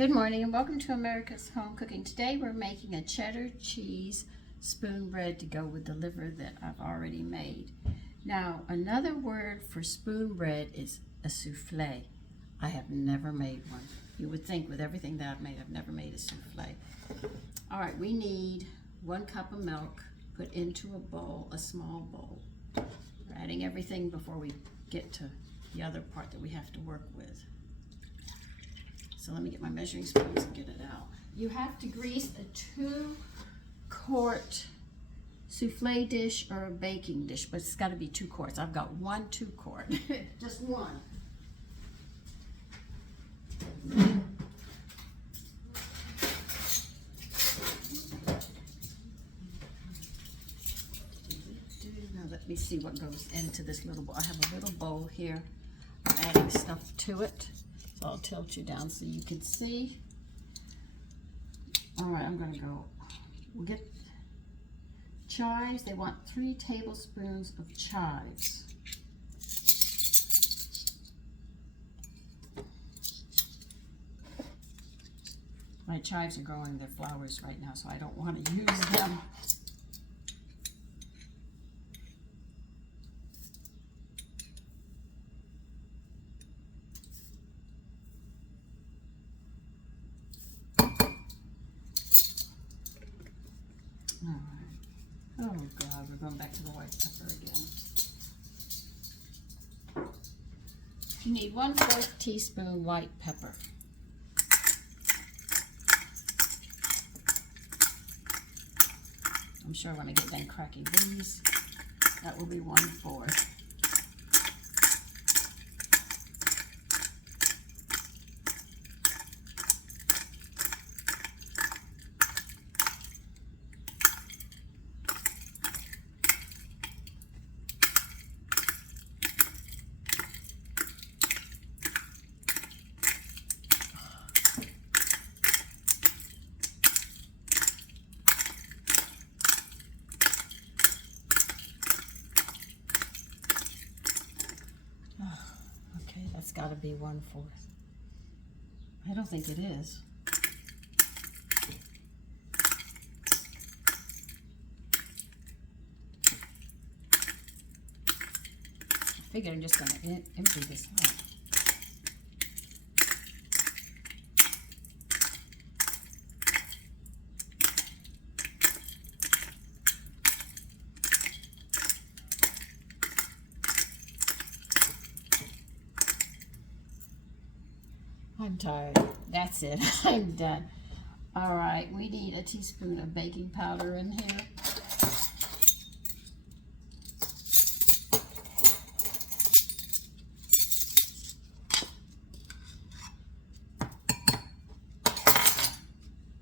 Good morning and welcome to America's Home Cooking. Today we're making a cheddar cheese spoon bread to go with the liver that I've already made. Now, another word for spoon bread is a souffle. I have never made one. You would think with everything that I've made, I've never made a souffle. All right, we need 1 cup of milk put into a bowl, a small bowl. We're adding everything before we get to the other part that we have to work with. So let me get my measuring spoons and get it out. You have to grease a 2-quart souffle dish or a baking dish, but it's got to be 2 quarts. I've got 1 2-quart, just one. Now let me see what goes into this little bowl. I have a little bowl here. I'm adding stuff to it. So I'll tilt you down so you can see. All right, I'm gonna go, we'll get chives. They want 3 tablespoons of chives. My chives are growing their flowers right now, so I don't want to use them. All right. Oh God, we're going back to the white pepper again. You need 1/4 teaspoon white pepper. I'm sure when I get done cracking these, that will be 1/4. That's got to be 1/4. I don't think it is. I figure I'm just going to empty this out. I'm tired. That's it. I'm done. All right, we need a teaspoon of baking powder in here.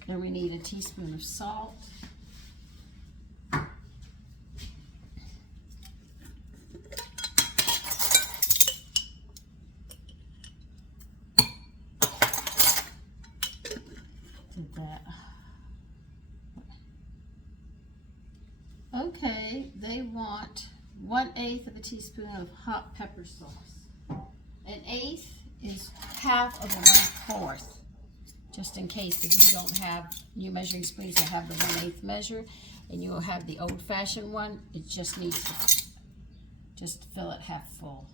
Then we need a teaspoon of salt. That. Okay, they want 1/8 of a teaspoon of hot pepper sauce. 1/8 is half of a 1/4, just in case if you don't have new measuring spoons that have the 1/8 measure, and you will have the old-fashioned one. It just needs to just fill it half full.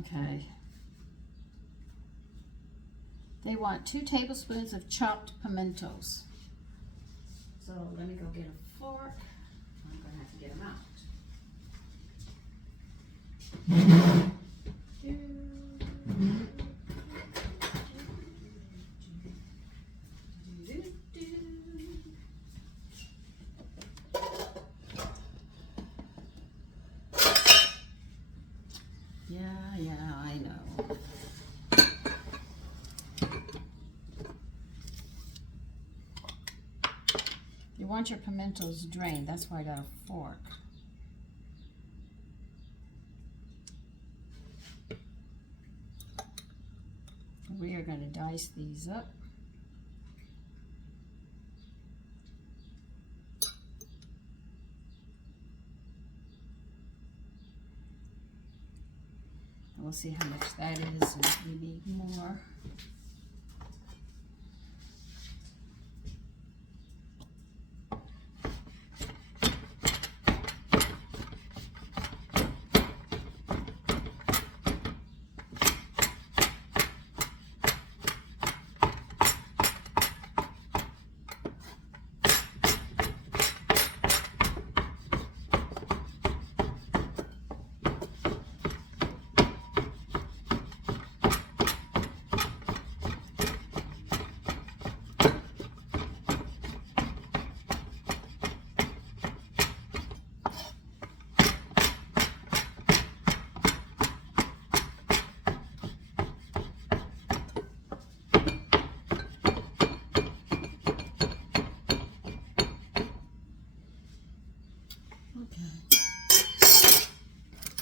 Okay. They want 2 tablespoons of chopped pimentos. So let me go get a fork. I'm going to have to get them out. Yeah, I know. You want your pimentos drained, that's why I got a fork. We are going to dice these up. we'll see how much that is, and if we need more.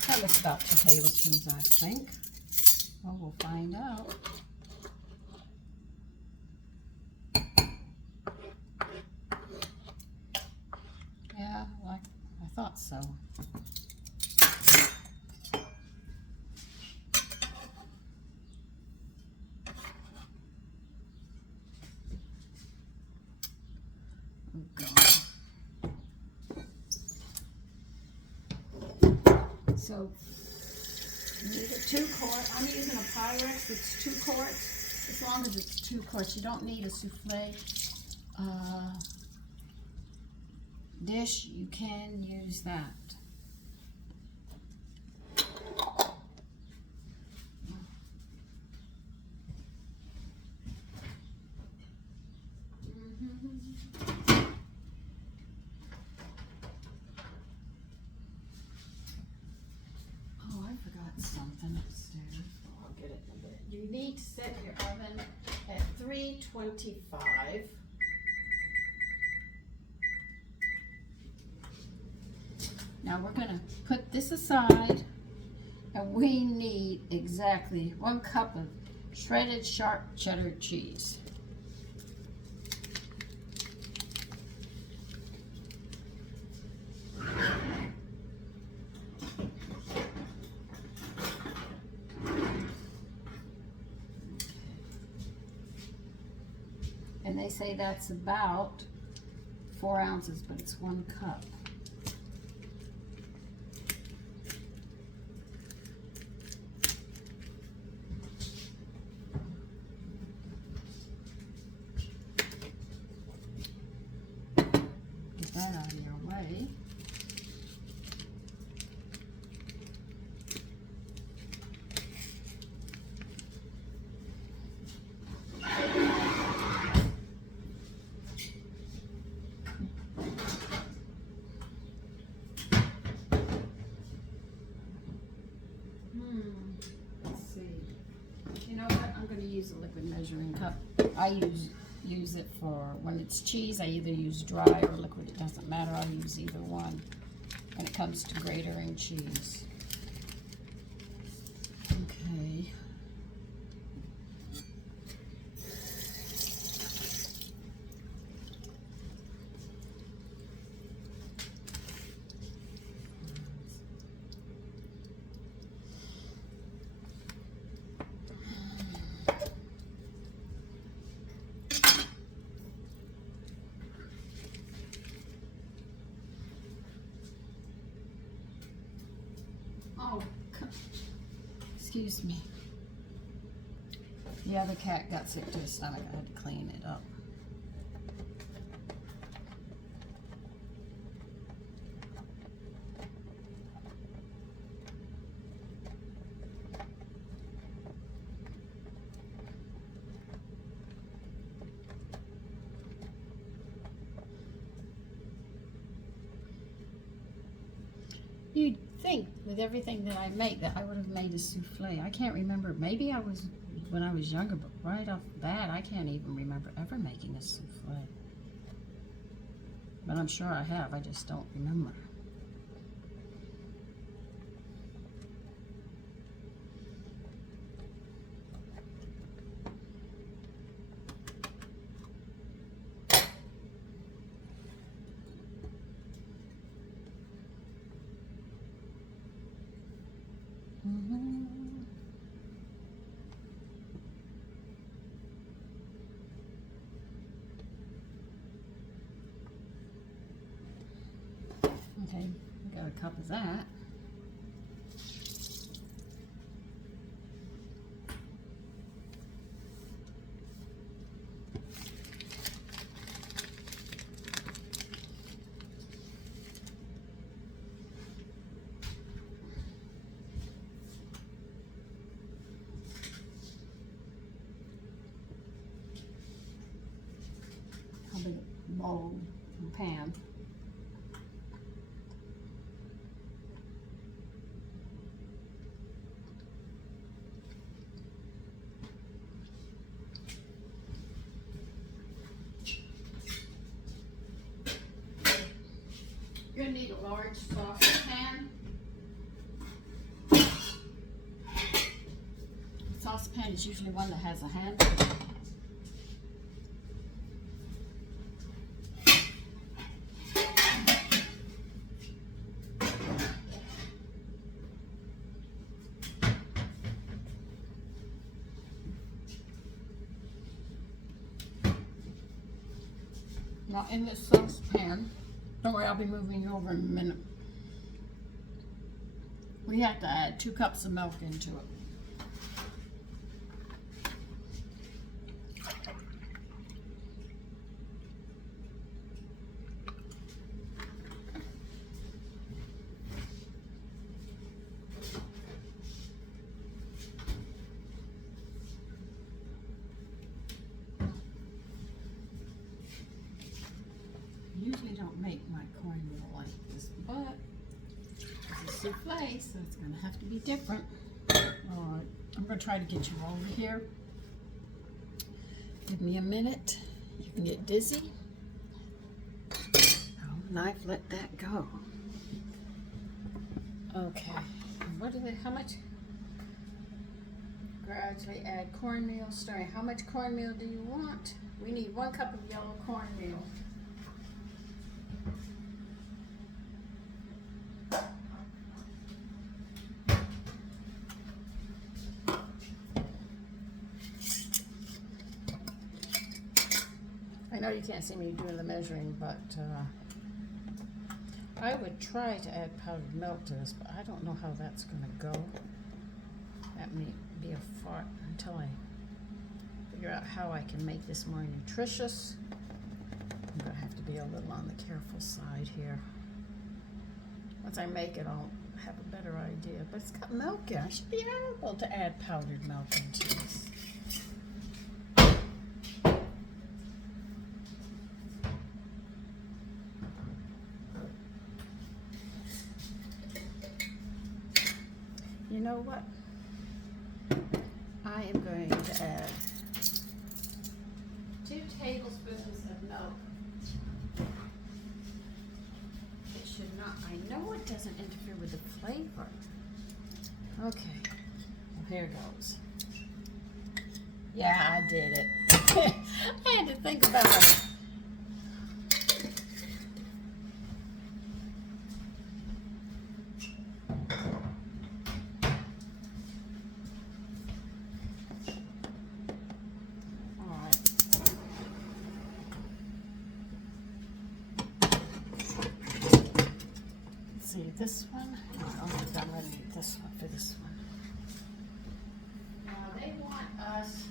That was about 2 tablespoons, I think. Well, we'll find out. Yeah, like I thought so. Oh, God. So you need a 2 quart. I'm using a Pyrex. It's 2 quarts. As long as it's 2 quarts, you don't need a souffle dish. You can use that. Something upstairs. I'll get it in a bit. You need to set your oven at 325. Now we're going to put this aside, and we need exactly 1 cup of shredded sharp cheddar cheese. And they say that's about 4 ounces, but it's 1 cup. Get that out of your way. Use a liquid measuring cup. I use it for when it's cheese. I either use dry or liquid. It doesn't matter. I'll use either one when it comes to grating cheese. Okay. Oh, excuse me. The other cat got sick to his stomach. I had to clean it up. You'd think with everything that I make that I would have made a souffle. I can't remember. Maybe I was when I was younger, but right off the bat, I can't even remember ever making a souffle. But I'm sure I have. I just don't remember. Okay, got a cup of that. A big bowl and pan. You're going to need a large saucepan. A saucepan is usually one that has a handle. Now in this saucepan, don't worry, I'll be moving you over in a minute. We have to add 2 cups of milk into it. Usually don't make my cornmeal like this, but it's a souffle, so it's going to have to be different. Alright, I'm going to try to get you over here. Give me a minute. You can get dizzy. Oh, knife, let that go. Okay, what do they, how much? Gradually add cornmeal, stirring. How much cornmeal do you want? We need 1 cup of yellow cornmeal. I know you can't see me doing the measuring, but I would try to add powdered milk to this, but I don't know how that's going to go. That may be a fart until I figure out how I can make this more nutritious. I'm going to have to be a little on the careful side here. Once I make it, I'll have a better idea. But it's got milk in it. I should be able to add powdered milk into this. You know what? I am going to add 2 tablespoons of milk. It should not, I know it doesn't interfere with the flavor. Okay, well, here goes. Yeah, I did it. I had to think about it. This one, I'm going to need this one for this one. Now they want us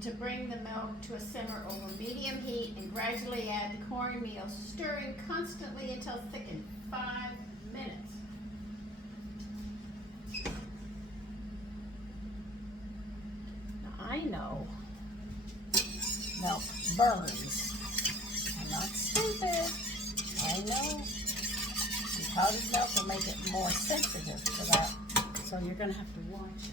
to bring the milk to a simmer over medium heat and gradually add the cornmeal, stirring constantly until thickened. 5 minutes. Now I know milk burns. I'm not stupid. I know. Powdered milk will make it more sensitive to that, so you're going to have to watch it.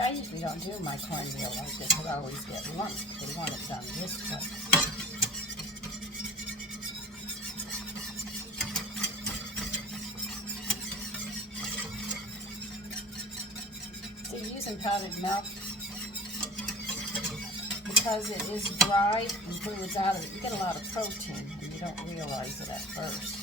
I usually don't do my cornmeal like this, because I always get lumps. We want it done this way. So using powdered milk, because it is dry and fluids out of it, you get a lot of protein, and you don't realize it at first.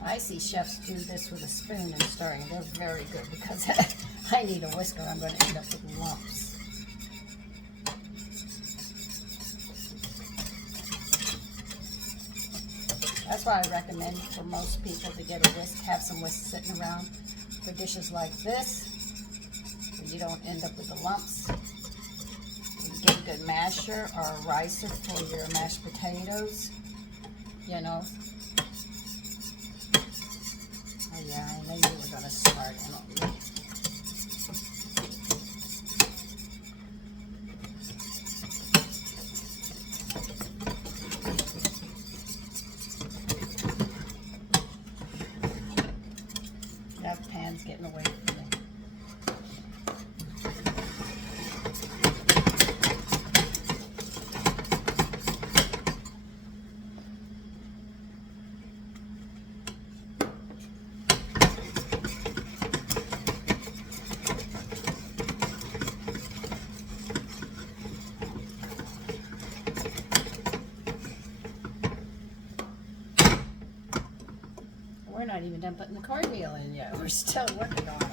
I see chefs do this with a spoon and stirring. They're very good, because I need a whisker. I'm going to end up with lumps. That's why I recommend for most people to get a whisk, have some whisk sitting around for dishes like this, where you don't end up with the lumps. You get a good masher or a ricer for your mashed potatoes, you know. Oh yeah, I knew you were going to start in on me. That pan's getting away from me. We're not even done putting the cornmeal in yet. We're still working on it.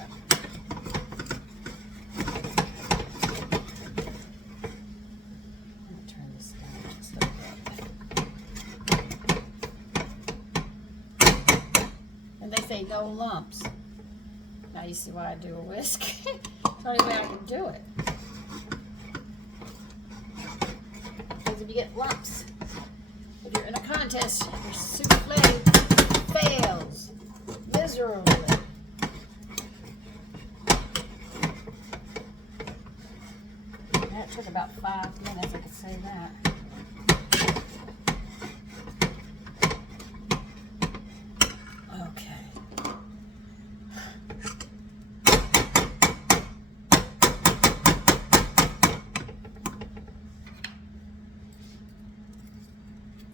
I'm going to turn this down just a bit. And they say no lumps. Now you see why I do a whisk? It's the only way I can do it. Because if you get lumps, if you're in a contest, your souffle fails miserably. That took about 5 minutes, I could say that. Okay.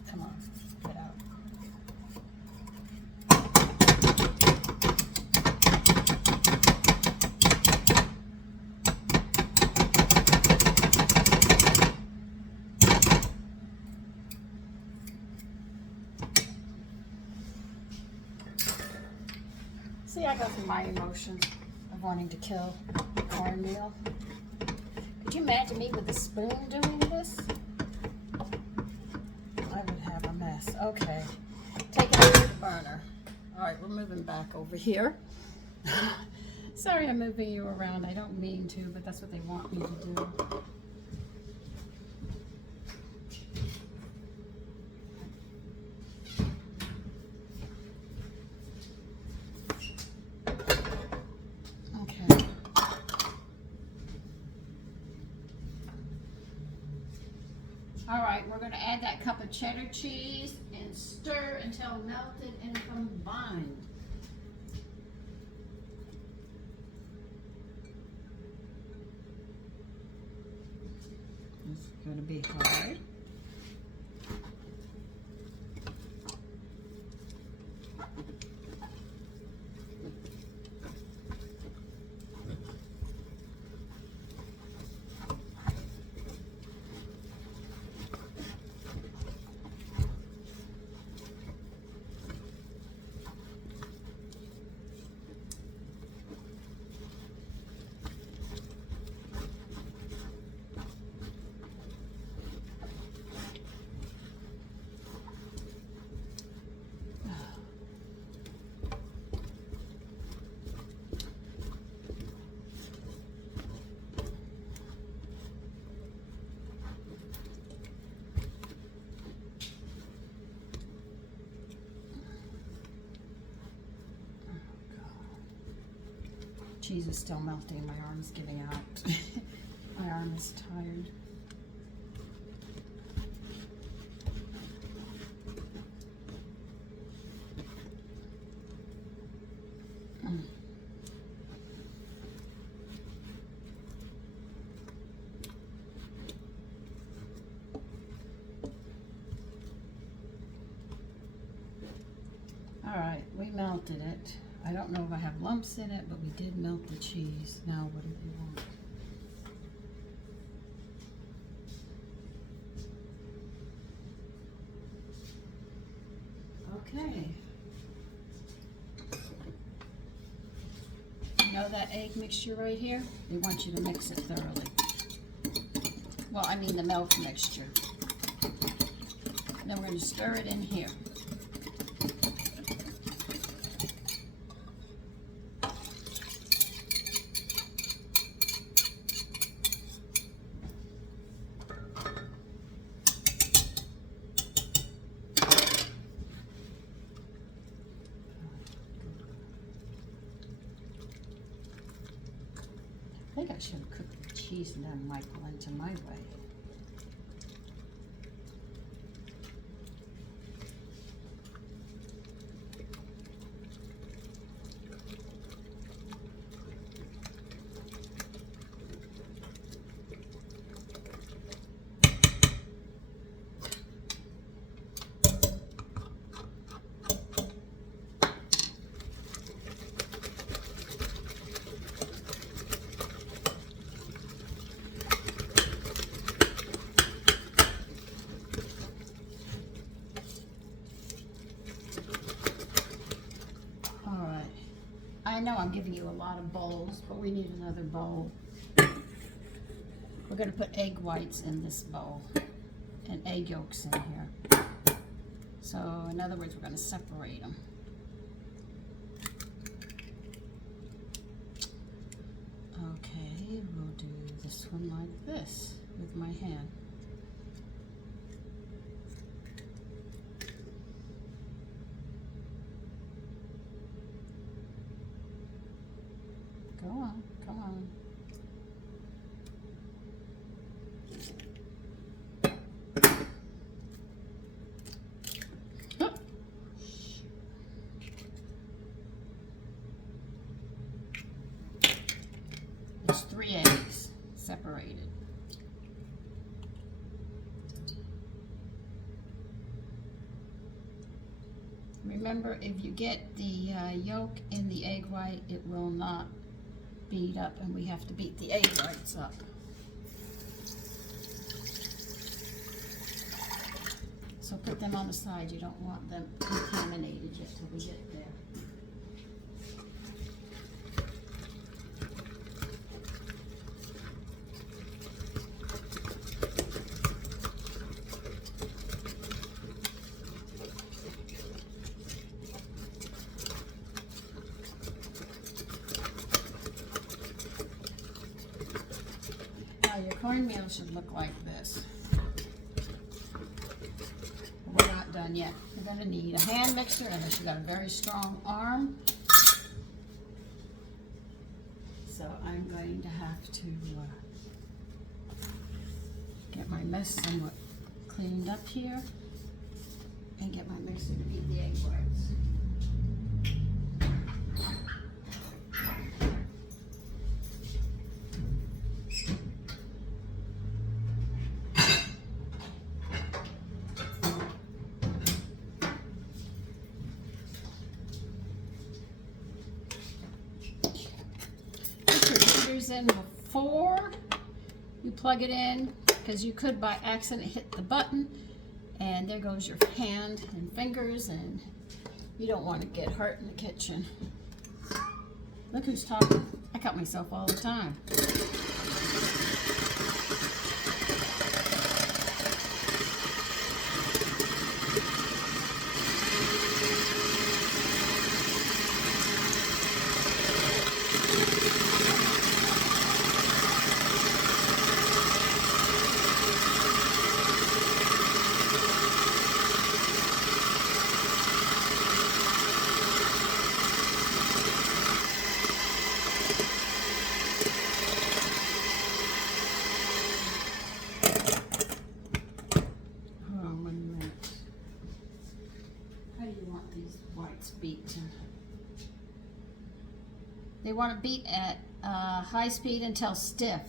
Come on, get out. See, I go through my emotions of wanting to kill cornmeal. Could you imagine me with a spoon doing this? I would have a mess. Okay, take it out of the burner. All right, we're moving back over here. Sorry I'm moving you around. I don't mean to, but that's what they want me to do. All right, we're going to add that cup of cheddar cheese and stir until melted and combined. It's going to be hard. cheese is still melting. My arm is giving out. My arm is tired. Alright, we melted it. I don't know if I have lumps in it, but we did melt the cheese. Now what do they want? Okay. You know that egg mixture right here? They want you to mix it thoroughly. Well, I mean the milk mixture. And then we're going to stir it in here. I think I should have cooked the cheese and then Michael into my way. I know I'm giving you a lot of bowls, but we need another bowl. We're going to put egg whites in this bowl and egg yolks in here. So in other words, we're going to separate them. Okay, we'll do this one like this with my hand. Go on, come on. It's 3 eggs separated. Remember, if you get the yolk in the egg white, it will not beat up, and we have to beat the egg whites up. So put them on the side. You don't want them contaminated yet till we get there. Your cornmeal should look like this. We're not done yet. You're going to need a hand mixer unless you've got a very strong arm. So I'm going to have to get my mess somewhat cleaned up here and get my mixer to beat the egg whites. In before you plug it in, because you could by accident hit the button and there goes your hand and fingers, and you don't want to get hurt in the kitchen. Look who's talking. I cut myself all the time. beat. They want to beat at high speed until stiff.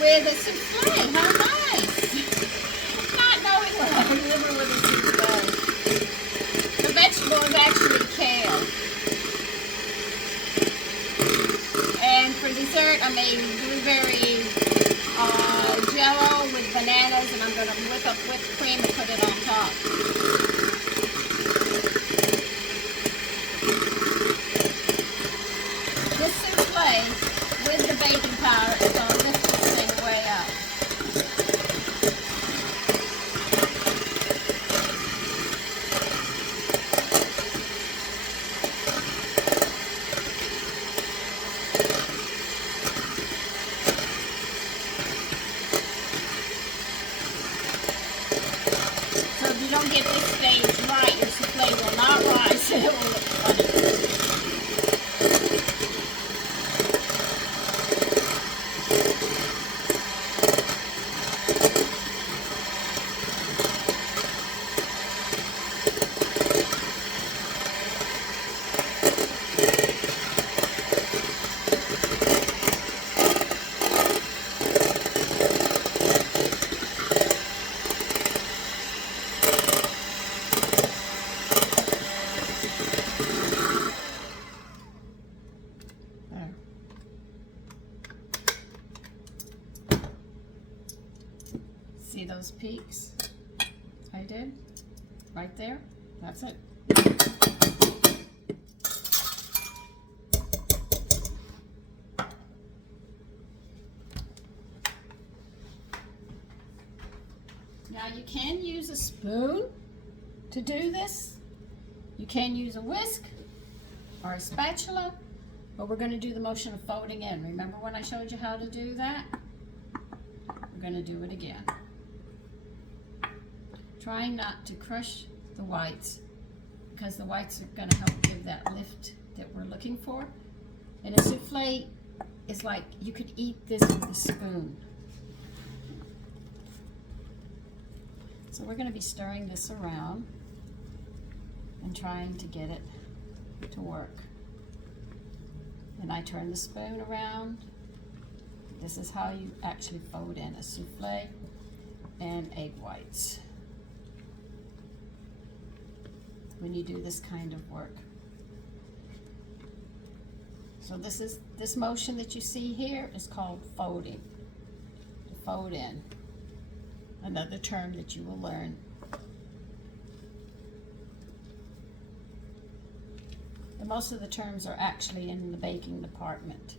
With a souffle, how nice! Not knowing what I deliver with a souffle. The vegetable is actually kale. And for dessert, I made blueberry jello with bananas, and I'm going to whip up whipped cream and put it on top. This souffle with the baking powder is going to lift this thing way up. So if you don't get this stage right, your souffle will not rise and it will look funny. See those peaks I did? Right there? That's it. Now you can use a spoon to do this. You can use a whisk or a spatula, but we're going to do the motion of folding in. Remember when I showed you how to do that? We're going to do it again. Trying not to crush the whites, because the whites are going to help give that lift that we're looking for. And a souffle is like you could eat this with a spoon. So we're going to be stirring this around and trying to get it to work. And I turn the spoon around. This is how you actually fold in a souffle and egg whites when you do this kind of work. So this motion that you see here is called folding. To fold in. Another term that you will learn. And most of the terms are actually in the baking department.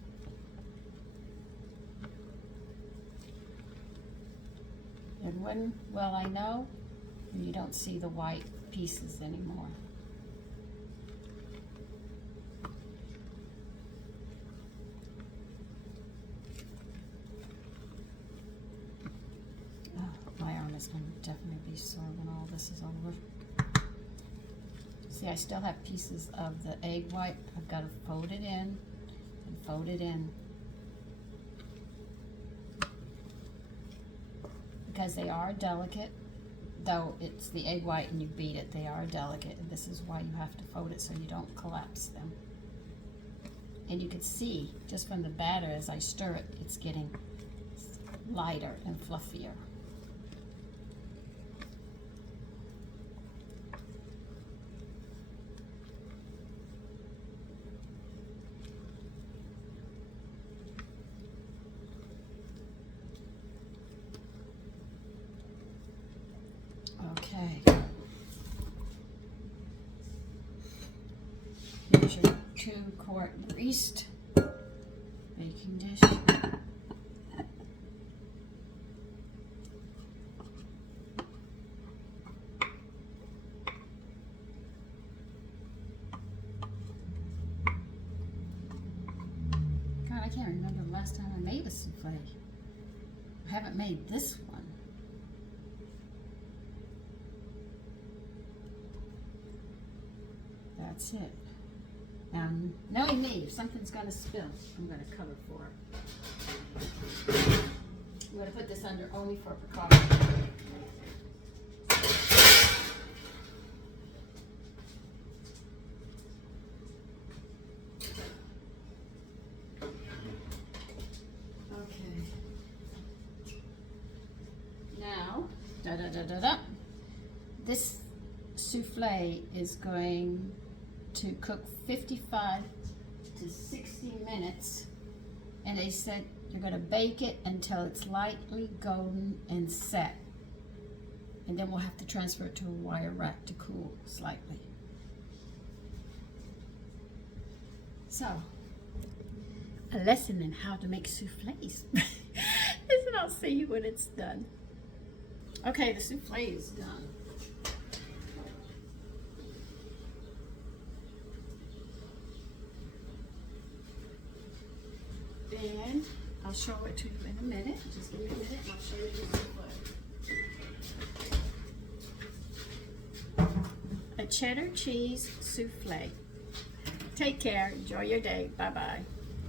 And when will I know? When you don't see the white pieces anymore. Oh, my arm is going to definitely be sore when all this is over. See, I still have pieces of the egg white. I've got to fold it in and fold it in. Because they are delicate, though it's the egg white and you beat it, they are delicate, and this is why you have to fold it so you don't collapse them. And you can see just from the batter as I stir it, it's getting lighter and fluffier. Okay. Here's your 2-quart greased baking dish. souffle. I haven't made this one. That's it. Now, knowing me, if something's going to spill, I'm going to cover for it. I'm going to put this under only for precaution. Okay. Now, this souffle is going to cook 55 to 60 minutes, and they said you're going to bake it until it's lightly golden and set, and then we'll have to transfer it to a wire rack to cool slightly. So, a lesson in how to make souffles. And I'll see you when it's done. Okay, the souffle is done. And I'll show it to you in a minute. Just give me a minute and I'll show you the souffle. A cheddar cheese souffle. Take care. Enjoy your day. Bye-bye.